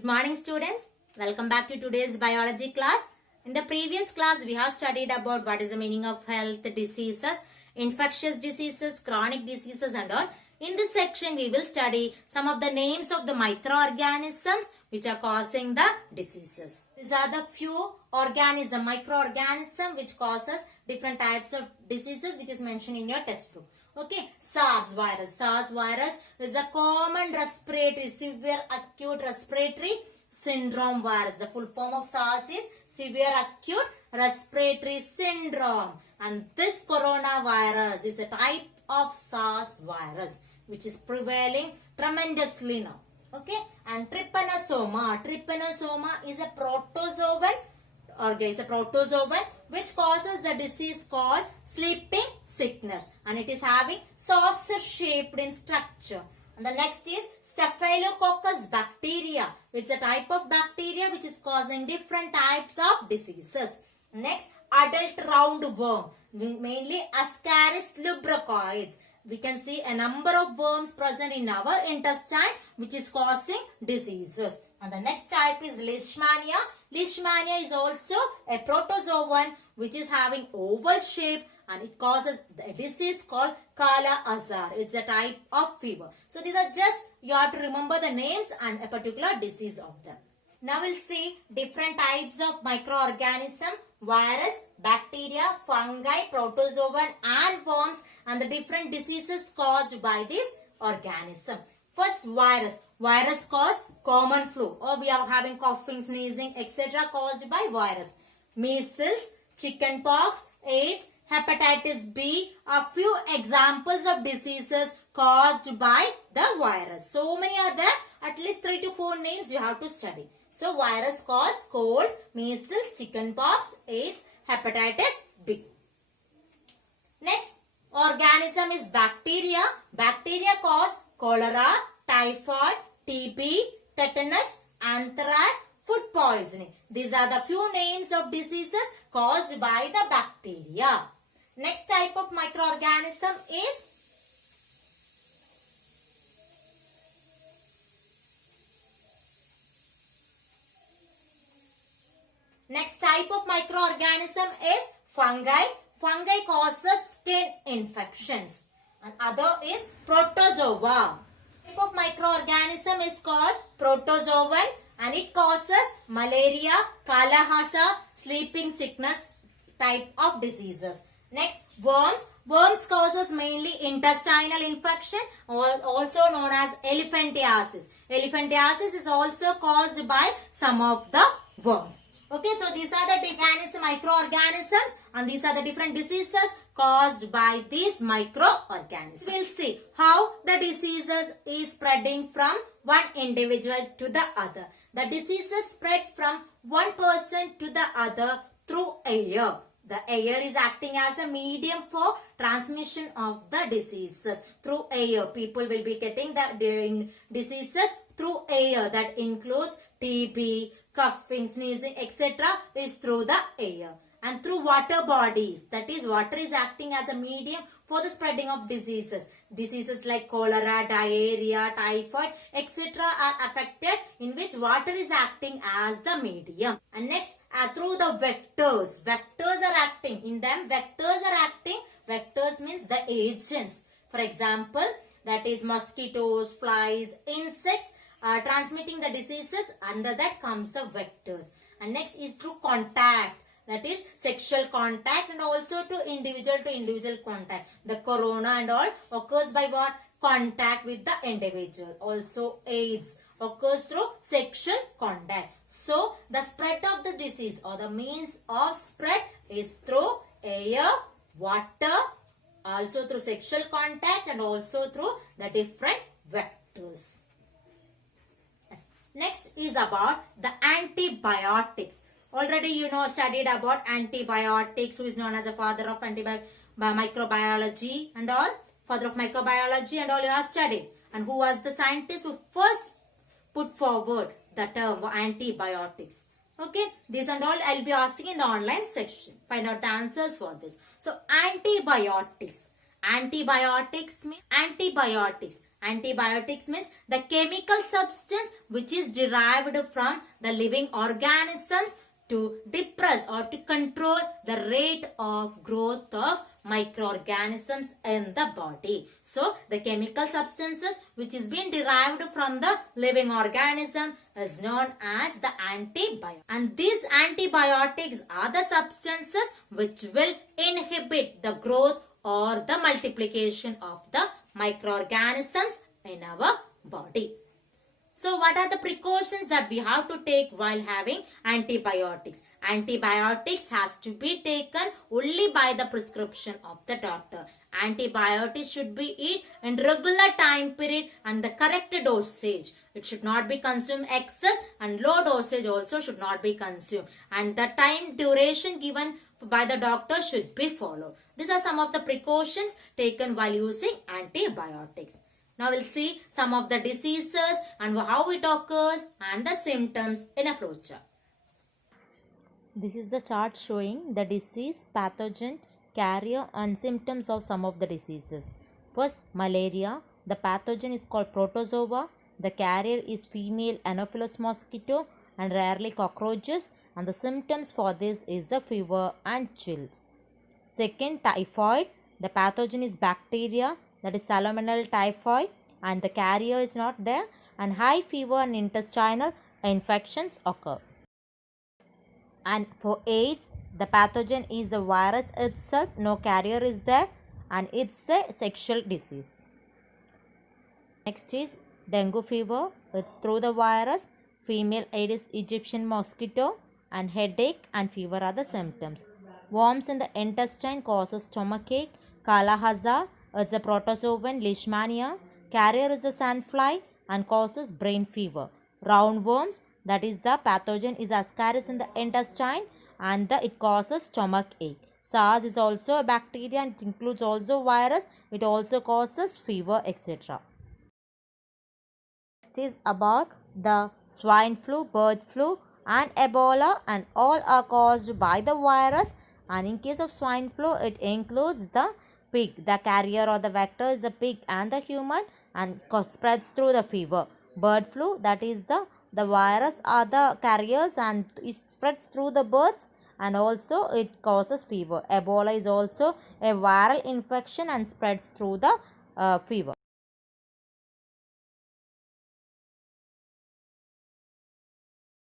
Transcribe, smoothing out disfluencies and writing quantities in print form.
Good morning students. Welcome back to today's biology class. In the previous class we have studied about what is the meaning of health diseases, infectious diseases, chronic diseases and all. In this section we will study some of the names of the microorganisms which are causing the diseases. These are the few microorganisms which causes different types of diseases which is mentioned in your textbook. Okay, SARS virus. SARS virus is a common severe acute respiratory syndrome virus. The full form of SARS is severe acute respiratory syndrome. And this coronavirus is a type of SARS virus which is prevailing tremendously now. Okay, and trypanosoma. Trypanosoma is a protozoan which causes the disease called sleeping sickness, and it is having saucer shaped in structure. And the next is Staphylococcus bacteria, which is a type of bacteria which is causing different types of diseases. Next, adult roundworm, mainly Ascaris lubricoides. We can see a number of worms present in our intestine which is causing diseases. And the next type is Leishmania. Leishmania is also a protozoan which is having oval shape and it causes a disease called Kala-Azar. It's a type of fever. So these are just, you have to remember the names and a particular disease of them. Now we'll see different types of microorganism, virus, bacteria, fungi, protozoan and worms and the different diseases caused by this organism. First, virus. Virus cause common flu, or we are having coughing, sneezing, etc. caused by virus. Measles, chickenpox, AIDS, hepatitis B are few examples of diseases caused by the virus. So many are there, at least 3 to 4 names you have to study. So virus cause cold, measles, chickenpox, AIDS, hepatitis B. Next organism is bacteria. Bacteria cause cholera, typhoid, TB, tetanus, anthrax, food poisoning. These are the few names of diseases caused by the bacteria. Next type of microorganism is fungi. Fungi causes skin infections. And other is protozoa. Type of microorganism is called protozoan and it causes malaria, Kala-Azar, sleeping sickness type of diseases. Next, worms. Worms causes mainly intestinal infection, also known as elephantiasis. Elephantiasis is also caused by some of the worms. Okay, so these are the different microorganisms and these are the different diseases caused by these microorganisms. We'll see how the diseases is spreading from one individual to the other. The diseases spread from one person to the other through air. The air is acting as a medium for transmission of the diseases. Through air, people will be getting the diseases through air. That includes TB, coughing, sneezing, etc. is through the air. And through water bodies, that is, water is acting as a medium for the spreading of diseases. Diseases like cholera, diarrhea, typhoid, etc. are affected in which water is acting as the medium. And next, through the vectors. Vectors are acting. In them, vectors are acting. Vectors means the agents. For example, that is mosquitoes, flies, insects are transmitting the diseases. Under that comes the vectors. And next is through contact. That is sexual contact and also to individual contact. The corona and all occurs by what? Contact with the individual. Also AIDS occurs through sexual contact. So the spread of the disease or the means of spread is through air, water, also through sexual contact and also through the different vectors. Yes. Next is about the antibiotics. Already you know studied about antibiotics, who is known as the father of microbiology and all. Father of microbiology and all you have studied. And who was the scientist who first put forward the term antibiotics. Okay, this and all I'll be asking in the online section. Find out the answers for this. So antibiotics. Antibiotics mean antibiotics. Antibiotics means the chemical substance which is derived from the living organisms to depress or to control the rate of growth of microorganisms in the body. So, the chemical substances which is being derived from the living organism is known as the antibiotics. And these antibiotics are the substances which will inhibit the growth or the multiplication of the microorganisms in our body. So what are the precautions that we have to take while having antibiotics? Antibiotics has to be taken only by the prescription of the doctor. Antibiotics should be eaten in regular time period and the correct dosage. It should not be consumed excess and low dosage also should not be consumed. And the time duration given by the doctor should be followed. These are some of the precautions taken while using antibiotics. Now we'll see some of the diseases and how it occurs and the symptoms in a flowchart. This is the chart showing the disease, pathogen, carrier and symptoms of some of the diseases. First, malaria. The pathogen is called protozoa. The carrier is female Anopheles mosquito and rarely cockroaches. And the symptoms for this is the fever and chills. Second, typhoid. The pathogen is bacteria, that is Salmonella typhi, and the carrier is not there, and high fever and intestinal infections occur. And for AIDS, the pathogen is the virus itself, no carrier is there, and it's a sexual disease. Next is dengue fever. It's through the virus, female Aedes Egyptian mosquito, and headache and fever are the symptoms. Worms in the intestine causes stomachache. Kala-Hazar, it's a protozoan leishmania. Carrier is a sandfly and causes brain fever. Roundworms, that is the pathogen is Ascaris in the intestine and it causes stomach ache. SARS is also a bacteria and it includes also virus. It also causes fever, etc. Next is about the swine flu, bird flu and Ebola, and all are caused by the virus. And in case of swine flu, it includes the pig. The carrier or the vector is the pig and the human and spreads through the fever. Bird flu, that is the virus are the carriers and it spreads through the birds and also it causes fever. Ebola is also a viral infection and spreads through the fever.